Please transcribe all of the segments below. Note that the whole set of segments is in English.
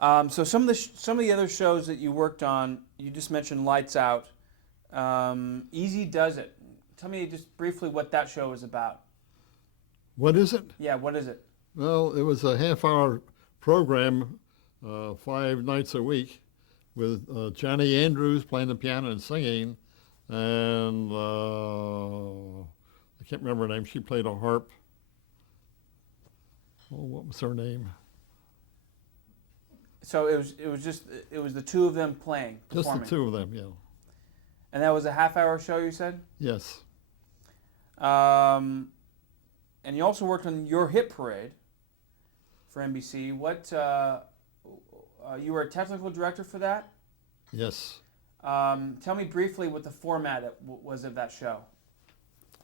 So some of the other shows that you worked on, you just mentioned Lights Out. Easy Does It. Tell me just briefly what that show is about. What is it? Yeah, what is it? Well, it was a half-hour program, 5 nights a week, with Johnny Andrews playing the piano and singing, and I can't remember her name. She played a harp. Oh, what was her name? So it was the two of them playing, Just the performing, two of them, yeah. and that was a half-hour show. You said. Yes. Um, and you also worked on Your Hit Parade for NBC. You were a technical director for that. Yes. Tell me briefly what the format was of that show.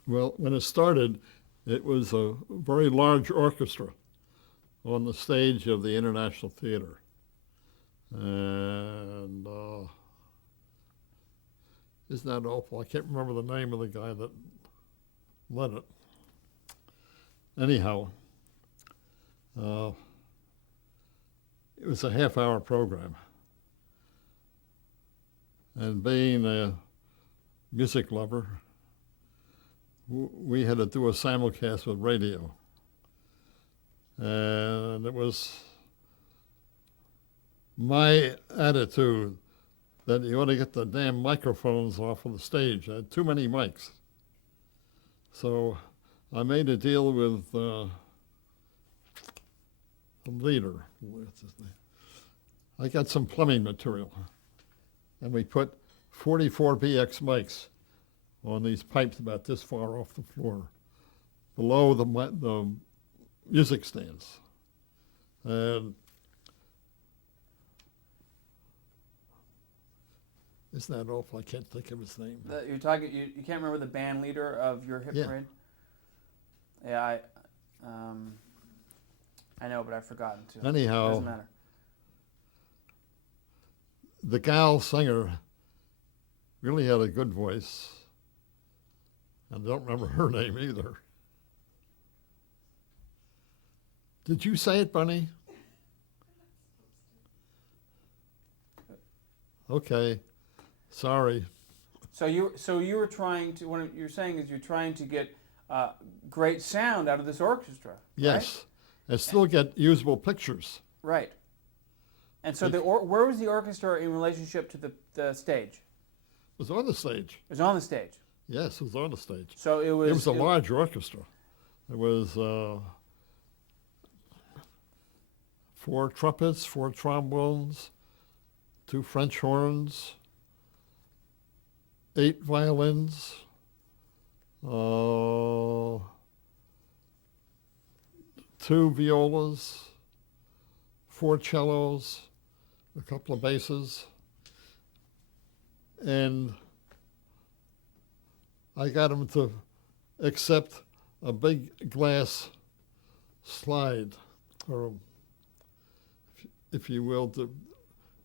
Well, when it started, it was a very large orchestra on the stage of the International Theater. And isn't that awful? I can't remember the name of the guy that led it. Anyhow, it was a half-hour program. And being a music lover, we had to do a simulcast with radio. And it was my attitude that you ought to get the damn microphones off of the stage. I had too many mics. So I made a deal with the leader. What's his name? I got some plumbing material, and we put 44 BX mics on these pipes about this far off the floor, below the music stands. And isn't that awful? I can't think of his name. You're talking. You can't remember the band leader of Your Hit Yeah. Parade. Yeah, I know, but I've forgotten too. Anyhow, Doesn't matter. the gal singer really had a good voice. I don't remember her name either. Did you say it, Bunny? Okay. Sorry. So you were trying to. What you're saying is you're trying to get great sound out of this orchestra. Yes. And still get usable pictures. Right. And so where was the orchestra in relationship to the stage? It was on the stage. It was on the stage. Yes, it was on the stage. So it was. It was a large orchestra. There was 4 trumpets, 4 trombones, 2 French horns, 8 violins, 2 violas, 4 cellos, a couple of basses, and I got them to accept a big glass slide, or if you will, to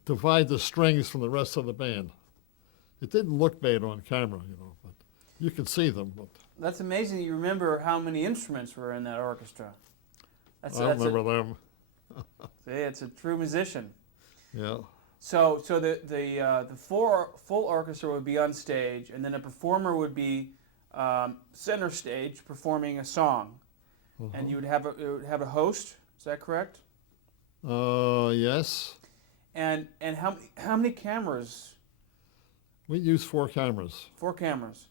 divide the strings from the rest of the band. It didn't look bad on camera, but you could see them. But That's amazing that you remember how many instruments were in that orchestra. I don't remember them. See, it's a true musician. Yeah. So the full orchestra would be on stage, and then a performer would be center stage performing a song, and you would have a host. Is that correct? Yes. And how many cameras? We use 4 cameras. 4 cameras.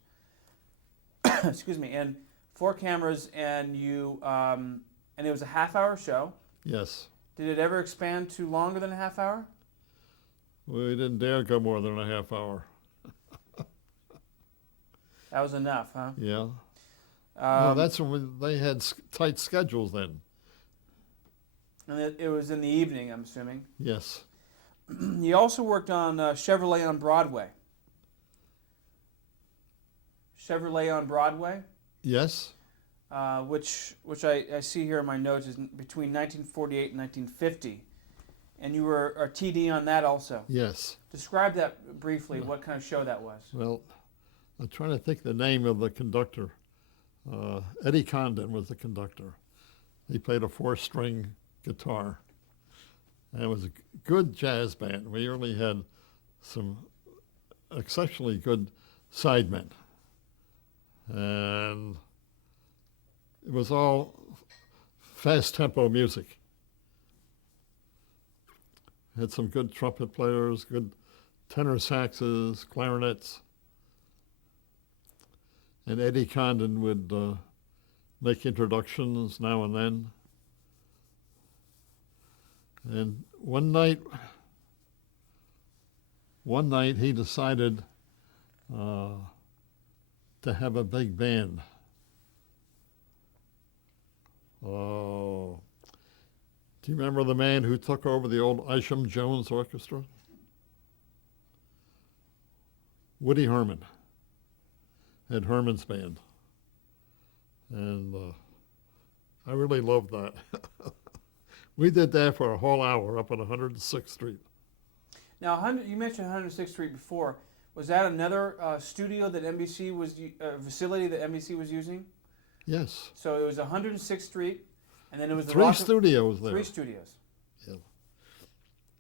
Excuse me. And 4 cameras, and and it was a half-hour show. Yes. Did it ever expand to longer than a half hour? We didn't dare go more than a half hour. That was enough, huh? Yeah. No, that's when they had tight schedules then. And it was in the evening, I'm assuming. Yes. You also worked on Chevrolet on Broadway. Chevrolet on Broadway? Yes. Which I see here in my notes is between 1948 and 1950. And you were a TD on that also. Yes. Describe that briefly, what kind of show that was. Well, I'm trying to think the name of the conductor. Eddie Condon was the conductor. He played a 4-string guitar. And it was a good jazz band. We really had some exceptionally good sidemen. And it was all fast tempo music. Had some good trumpet players, good tenor saxes, clarinets. And Eddie Condon would make introductions now and then. And one night he decided to have a big band. Oh, do you remember the man who took over the old Isham Jones Orchestra? Woody Herman had Herman's band. And I really loved that. We did that for a whole hour up on 106th Street. Now, you mentioned 106th Street before. Was that another studio that NBC was, facility that NBC was using? Yes. So it was 106th Street, and then it was the Three studios there. 3 studios. Yeah.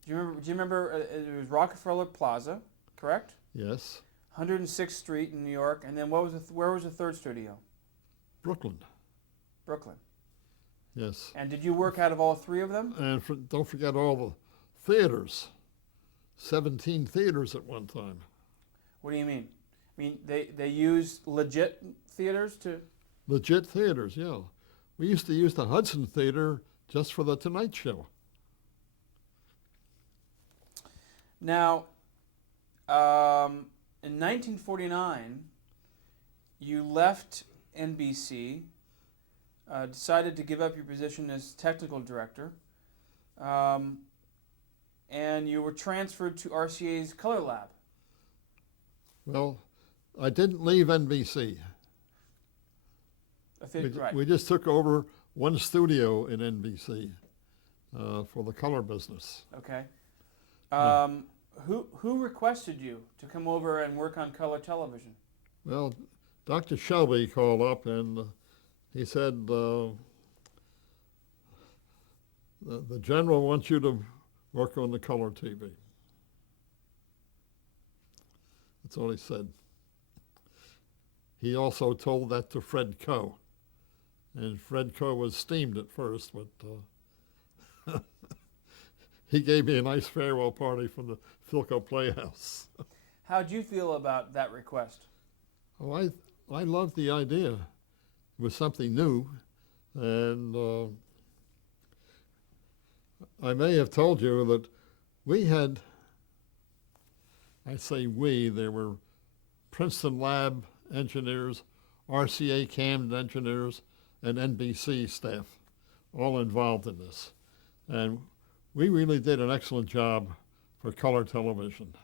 Do you remember? It was Rockefeller Plaza, correct? Yes. 106th Street in New York, and then where was the third studio? Brooklyn. Brooklyn. Yes. And did you work out of all 3 of them? And don't forget all the theaters. 17 theaters at one time. What do you mean? I mean, they used legit theaters to... Legit theaters, yeah. We used to use the Hudson Theater just for the Tonight Show. Now, in 1949, you left NBC, decided to give up your position as technical director, and you were transferred to RCA's Color Lab. Well, I didn't leave NBC. Right. We just took over one studio in NBC for the color business. Okay. Who requested you to come over and work on color television? Well, Dr. Shelby called up and he said, the general wants you to work on the color TV. That's all he said. He also told that to Fred Coe. And Fred Coe was steamed at first, but he gave me a nice farewell party from the Philco Playhouse. How'd you feel about that request? Oh, I loved the idea. It was something new, and I may have told you that we had, I say we, there were Princeton Lab engineers, RCA Camden engineers, and NBC staff all involved in this. And we really did an excellent job for color television.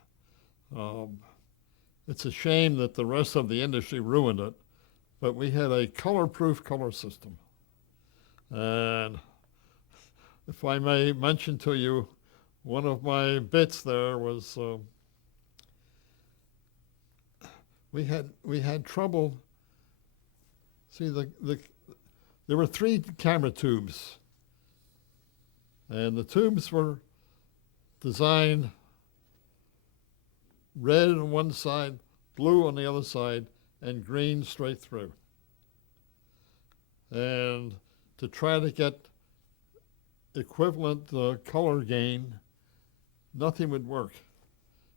It's a shame that the rest of the industry ruined it, but we had a color-proof color system. And if I may mention to you, one of my bits there was we had trouble. See, there were 3 camera tubes, and the tubes were designed red on one side, blue on the other side, and green straight through. And to try to get equivalent color gain, nothing would work.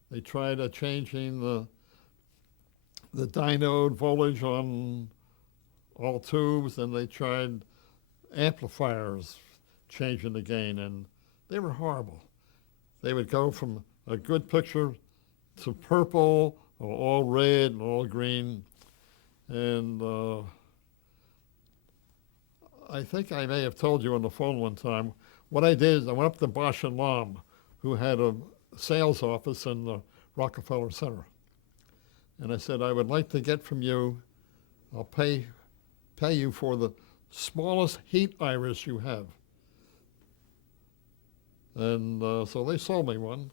They tried changing the diode voltage on all tubes, and they tried amplifiers changing the gain, and they were horrible. They would go from a good picture to purple, or all red and all green. And I think I may have told you on the phone one time, what I did is I went up to Bosch and Lomb, who had a sales office in the Rockefeller Center. And I said, I would like to get from you, I'll pay you for the smallest heat iris you have. And so they sold me one.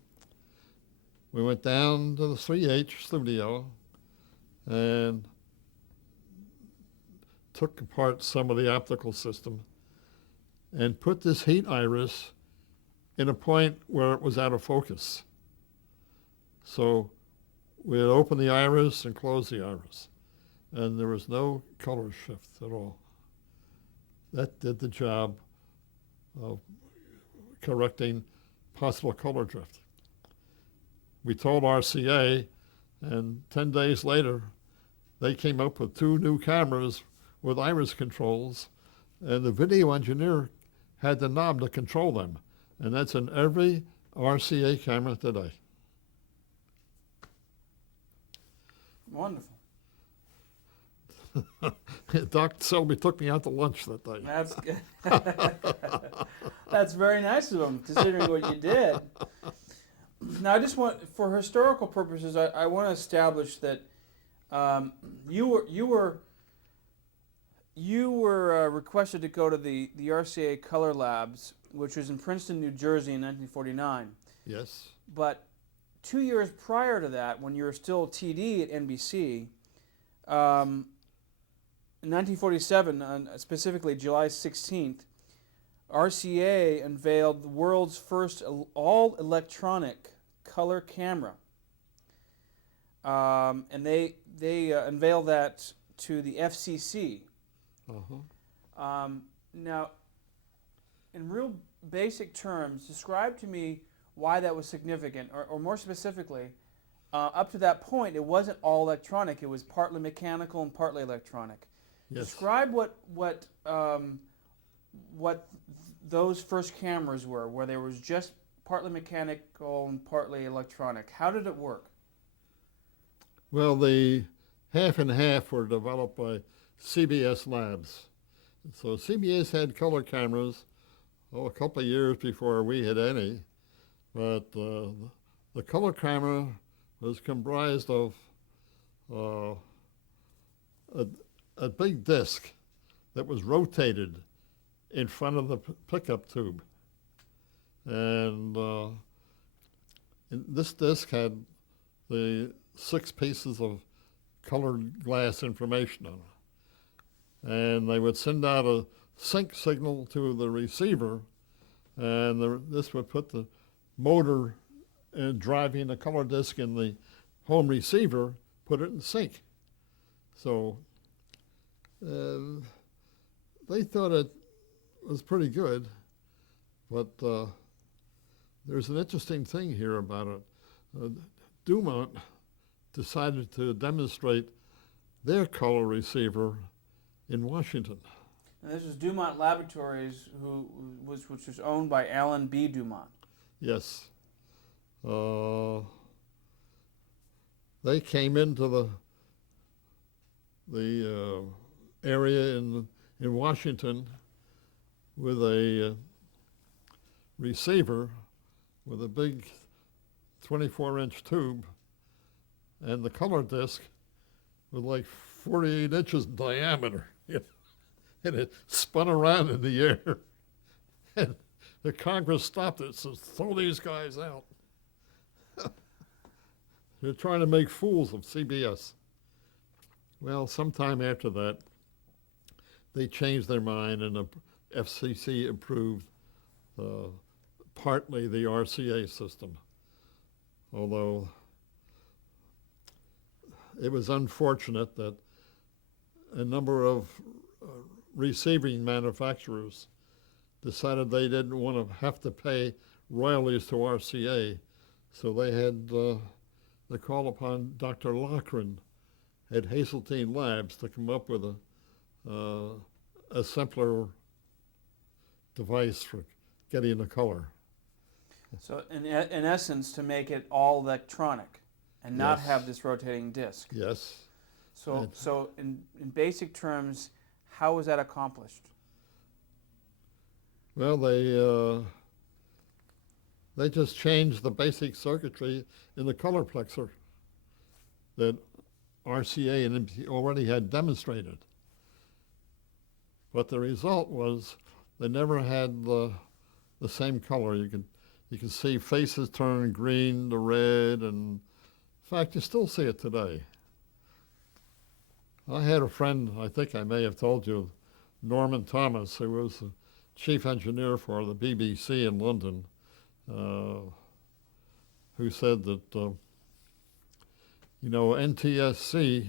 We went down to the 3H studio and took apart some of the optical system and put this heat iris in a point where it was out of focus. So we'd open the iris and close the iris, and there was no color shift at all. That did the job of correcting possible color drift. We told RCA, and 10 days later, they came up with 2 new cameras with iris controls, and the video engineer had the knob to control them. And that's in every RCA camera today. Wonderful. Doc Selby took me out to lunch that day. That's good. That's very nice of him, considering what you did. Now, I just want, for historical purposes, I want to establish that you were requested to go to the RCA Color Labs, which was in Princeton, New Jersey, in 1949. Yes. But 2 years prior to that, when you were still TD at NBC, in 1947, specifically July 16th, RCA unveiled the world's first all-electronic color camera. And they unveiled that to the FCC. Now, in real basic terms, describe to me why that was significant, or more specifically, up to that point, it wasn't all electronic. It was partly mechanical and partly electronic. Yes. Describe what those first cameras were, where there was just partly mechanical and partly electronic. How did it work? Well, the half and half were developed by CBS Labs. So CBS had color cameras, a couple of years before we had any, but the color camera was comprised of a big disc that was rotated in front of the pickup tube. And this disc had the 6 pieces of colored glass information on it. And they would send out a sync signal to the receiver, and this would put the motor driving the color disc in the home receiver, put it in sync. So they thought it was pretty good, but there's an interesting thing here about it. Dumont decided to demonstrate their color receiver in Washington. And this was Dumont Laboratories, which was owned by Alan B. Dumont. Yes. They came into the area in Washington with a receiver with a big 24-inch tube, and the color disc was like 48 inches in diameter. And it spun around in the air. And the Congress stopped it and said, throw these guys out. They're trying to make fools of CBS. Well, sometime after that, they changed their mind, and the FCC approved partly the RCA system, although it was unfortunate that a number of receiving manufacturers decided they didn't want to have to pay royalties to RCA, so they had the call upon Dr. Loughran at Hazeltine Labs to come up with a simpler device for getting the color. So in essence, to make it all electronic and not Yes. have this rotating disc. Yes. So in basic terms, how was that accomplished? Well, they just changed the basic circuitry in the color plexer that RCA and MPC already had demonstrated. But the result was they never had the same color. You can see faces turn green to red, and in fact, you still see it today. I had a friend, I think I may have told you, Norman Thomas, who was the chief engineer for the BBC in London, who said that, NTSC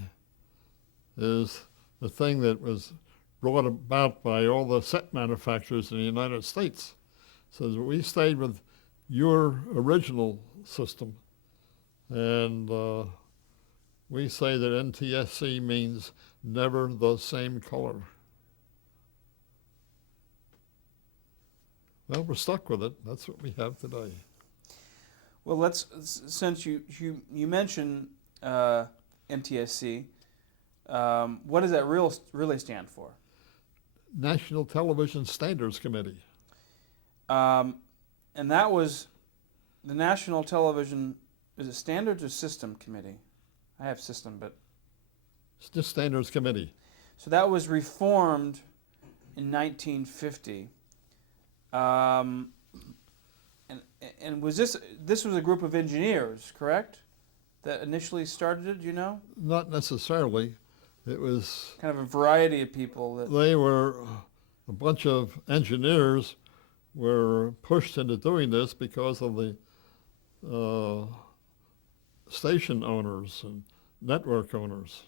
is the thing that was brought about by all the set manufacturers in the United States. So we stayed with your original system, and we say that NTSC means never the same color. Well, we're stuck with it. That's what we have today. Well, since you mentioned NTSC, what does that really stand for? National Television Standards Committee. And that was the National Television, is it Standards or System Committee? I have System, but... It's just Standards Committee. So that was reformed in 1950. And was this was a group of engineers, correct? That initially started it, do you know? Not necessarily. It was... kind of a variety of people. They were a bunch of engineers were pushed into doing this because of the station owners and network owners.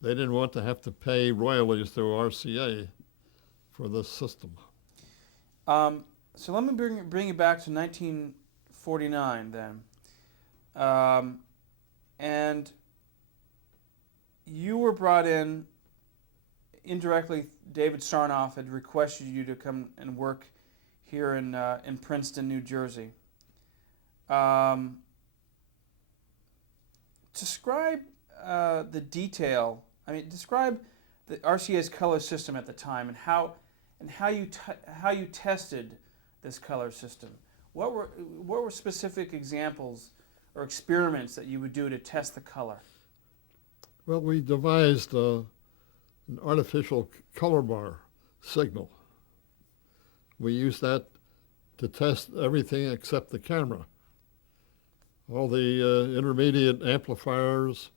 They didn't want to have to pay royalties to RCA for this system. So let me bring you back to 1949 then. And you were brought in, indirectly, David Sarnoff had requested you to come and work here in Princeton, New Jersey. Describe the detail. Describe the RCA's color system at the time and how you tested this color system. What were specific examples or experiments that you would do to test the color? Well, we devised an artificial color bar signal. We used that to test everything except the camera. All the intermediate amplifiers,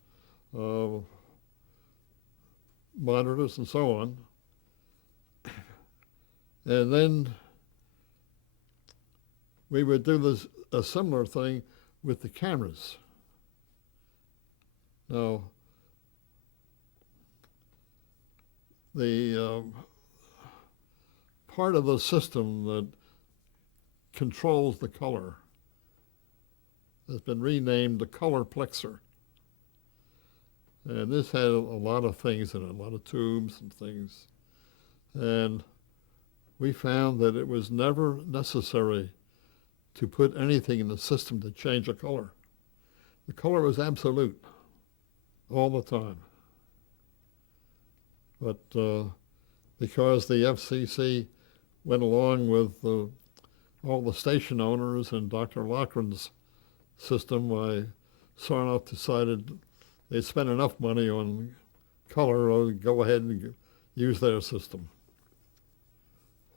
monitors, and so on. And then we would do a similar thing with the cameras. Now, the part of the system that controls the color has been renamed the color plexer. And this had a lot of things in it, a lot of tubes and things. And we found that it was never necessary to put anything in the system to change a color. The color was absolute all the time. But because the FCC went along with all the station owners and Dr. Loughran's system, Sarnoff decided they'd spent enough money on color, or go ahead and use their system.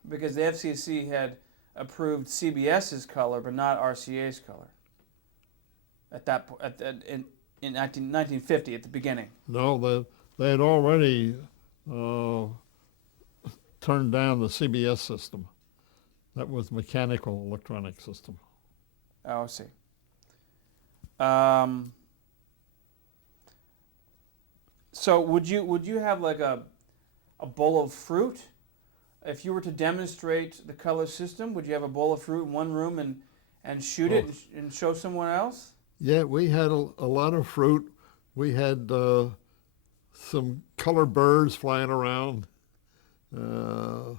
Because the FCC had approved CBS's color, but not RCA's color. At that point, in 1950, at the beginning. No, they had already turned down the CBS system. That was mechanical electronic system. Oh, I see. So would you have like a bowl of fruit? If you were to demonstrate the color system, would you have a bowl of fruit in one room and shoot it and show someone else? Yeah, we had a lot of fruit. We had some color birds flying around, and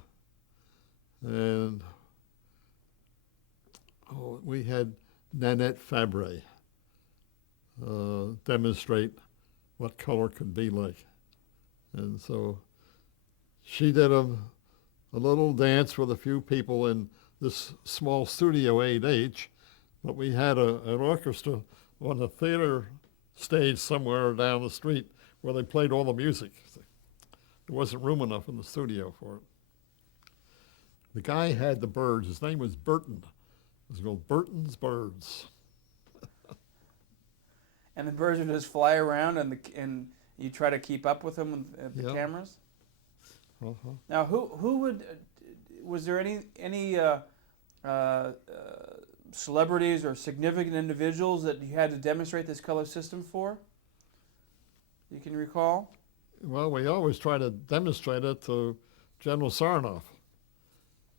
we had Nanette Fabre demonstrate what color could be like. And so she did a little dance with a few people in this small studio 8H, but we had an orchestra on the theater stage somewhere down the street where they played all the music. There wasn't room enough in the studio for it. The guy had the birds. His name was Burton. It was called Burton's Birds. And the birds would just fly around, and you try to keep up with them with the cameras. Uh-huh. Now, who would? Was there any celebrities or significant individuals that you had to demonstrate this color system for? You can recall? Well, we always try to demonstrate it to General Sarnoff.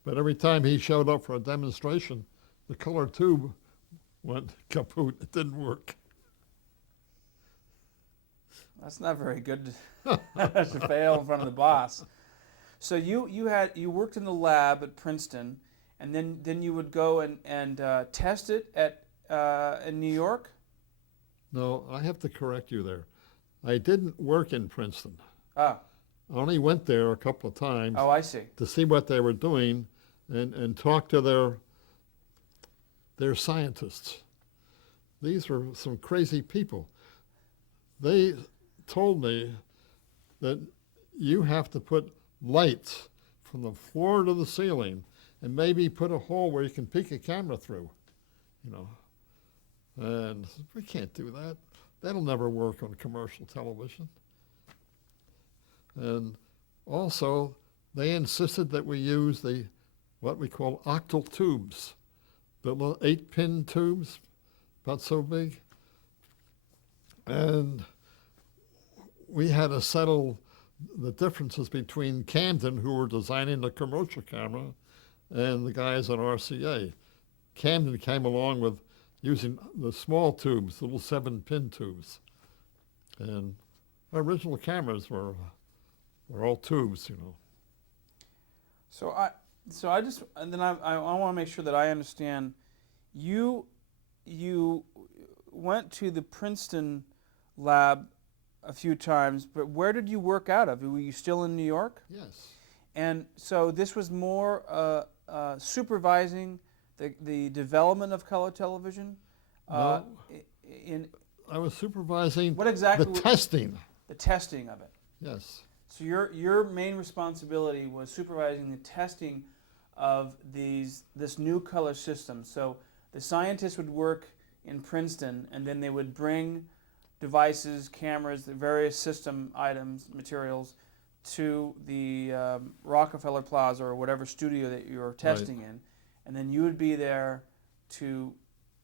But every time he showed up for a demonstration, the color tube went kaput. It didn't work. That's not very good to fail in front of the boss. So you worked in the lab at Princeton, and then you would go and test it in New York? No, I have to correct you there. I didn't work in Princeton. Ah. I only went there a couple of times Oh, I see. to see what they were doing and talk to their scientists. These were some crazy people. They told me that you have to put lights from the floor to the ceiling and maybe put a hole where you can peek a camera through, you know. And we can't do that. That'll never work on commercial television. And also, they insisted that we use what we call octal tubes, the little 8-pin tubes, about so big. And we had to settle the differences between Camden, who were designing the commercial camera, and the guys at RCA. Camden came along with using the small tubes, the little 7-pin tubes. And our original cameras were all tubes, you know. So I want to make sure that I understand. You went to the Princeton lab a few times, but where did you work out of? Were you still in New York? Yes. And so this was more supervising the development of color television. No, I was supervising what exactly the testing. The testing of it. Yes. So your main responsibility was supervising the testing of this new color system. So the scientists would work in Princeton, and then they would bring devices, cameras, the various system items, materials, to the Rockefeller Plaza or whatever studio that you were testing in, and then you would be there to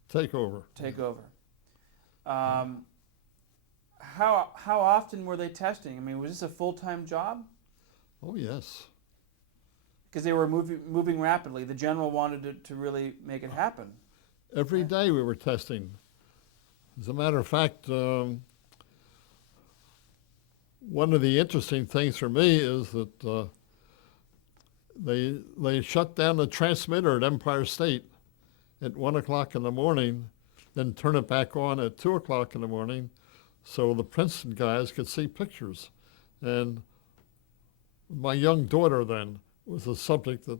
take over. How often were they testing? I mean, was this a full-time job? Oh, yes. Because they were moving rapidly. The general wanted to really make it happen. Every day we were testing. As a matter of fact, one of the interesting things for me is that they shut down the transmitter at Empire State at 1 o'clock in the morning, then turn it back on at 2 o'clock in the morning, so the Princeton guys could see pictures. And my young daughter then was a subject that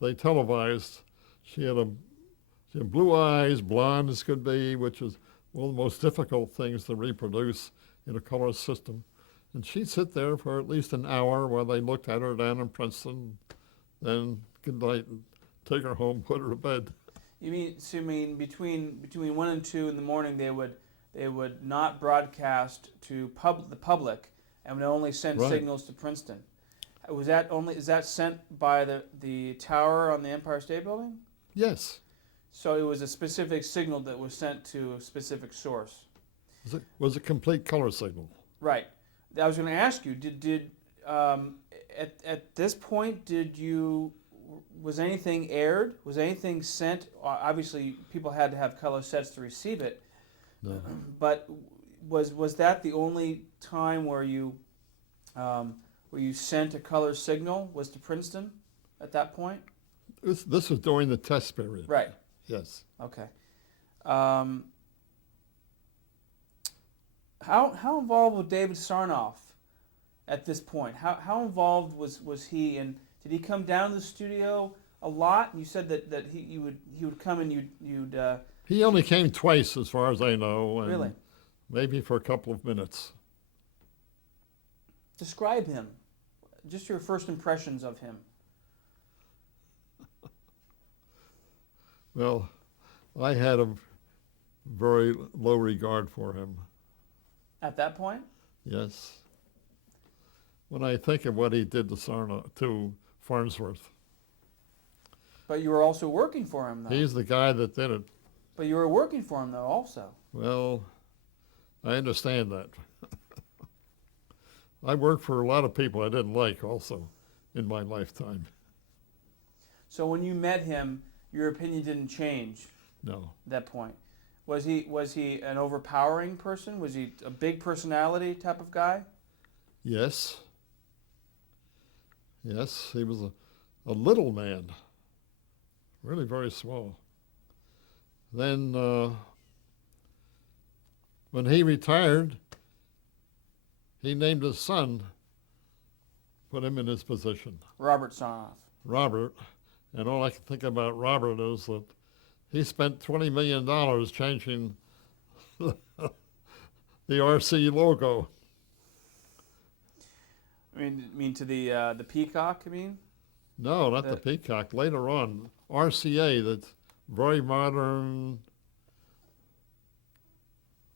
they televised. She had blue eyes, blonde as could be, which is one of the most difficult things to reproduce in a color system. And she'd sit there for at least an hour while they looked at her down in Princeton, then good night and take her home, put her to bed. You mean between 1 and 2 in the morning they would not broadcast to the public and would only send signals to Princeton. Is that sent by the tower on the Empire State Building? Yes. So it was a specific signal that was sent to a specific source. It was a complete color signal. Right. I was going to ask you, at this point, was anything aired? Was anything sent? Obviously, people had to have color sets to receive it. No. But was that the only time where you sent a color signal? Was to Princeton at that point? This was during the test period. Right. Yes. Okay. How involved was David Sarnoff at this point? How involved was he, and did he come down to the studio a lot? You said that he would come and you'd. He only came twice, as far as I know. And really? Maybe for a couple of minutes. Describe him. Just your first impressions of him. Well, I had a very low regard for him. At that point? Yes. When I think of what he did to Farnsworth, But you were also working for him, though. He's the guy that did it. But you were working for him, though, also. Well, I understand that. I worked for a lot of people I didn't like also in my lifetime. So when you met him, your opinion didn't change No. at that point. Was he an overpowering person? Was he a big personality type of guy? Yes. Yes, he was a little man, really very small. Then when he retired, he named his son, put him in his position, Robert Sonoff. Robert. And all I can think about Robert is that he spent $20 million changing the RC logo. I mean to the peacock. I mean. No, not the peacock. Later on, RCA, that's very modern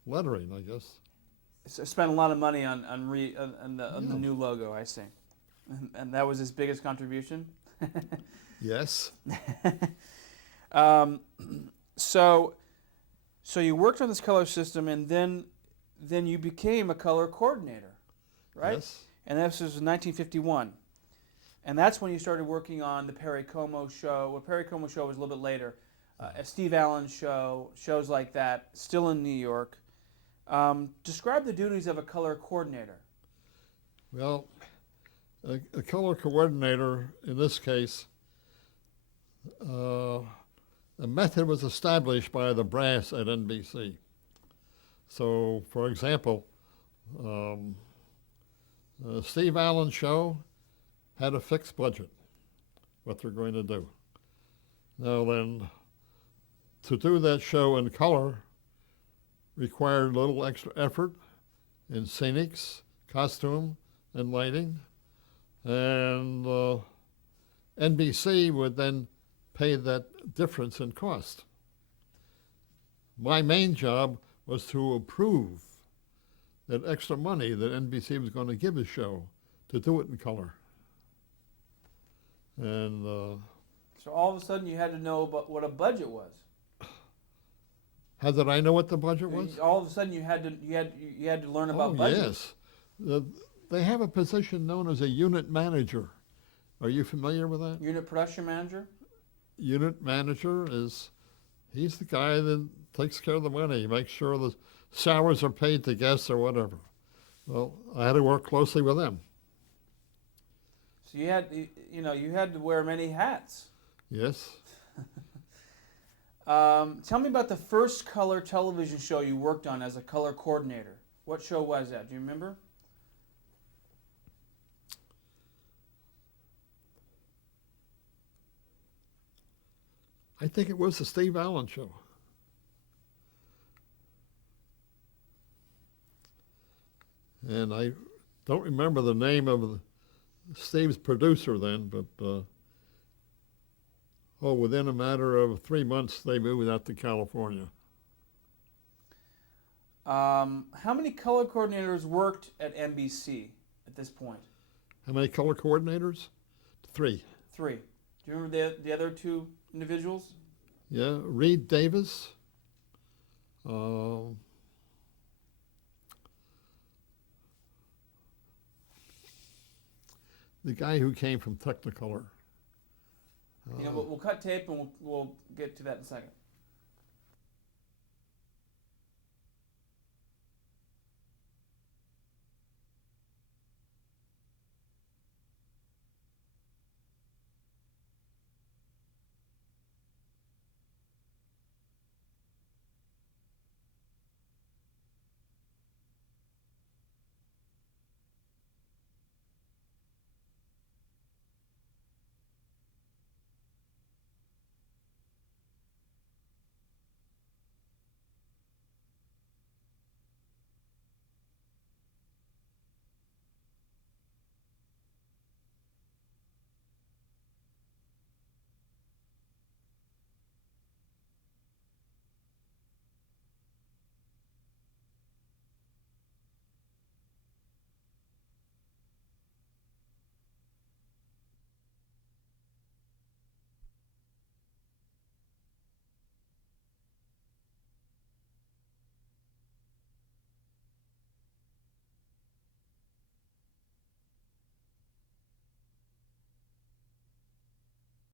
lettering, I guess. So spent a lot of money on the new logo. I see, and that was his biggest contribution. Yes. So you worked on this color system, and then you became a color coordinator, right? Yes. And this was in 1951, and that's when you started working on the Perry Como show. Well, Perry Como show was a little bit later. A Steve Allen show, shows like that, still in New York. Describe the duties of a color coordinator. Well, a color coordinator, in this case, a method was established by the brass at NBC. So, for example, Steve Allen show had a fixed budget, what they're going to do. Now then, to do that show in color required a little extra effort in scenics, costume, and lighting. And NBC would then pay that difference in cost. My main job was to approve that extra money that NBC was going to give a show to do it in color. And So all of a sudden you had to know about what a budget was. how did I know what the budget was? All of a sudden you had to learn about budgets. Yes. They have a position known as a unit manager. Are you familiar with that? Unit production manager? Unit manager he's the guy that takes care of the money, makes sure the salaries are paid to guests or whatever. Well, I had to work closely with them. So you had to wear many hats. Yes. Tell me about the first color television show you worked on as a color coordinator. What show was that? Do you remember? I think it was the Steve Allen show. And I don't remember the name of Steve's producer then, but within a matter of 3 months, they moved out to California. How many color coordinators worked at NBC at this point? How many color coordinators? 3. 3. Do you remember the other 2 individuals? Yeah, Reed Davis. The guy who came from Technicolor. We'll cut tape and we'll get to that in a second.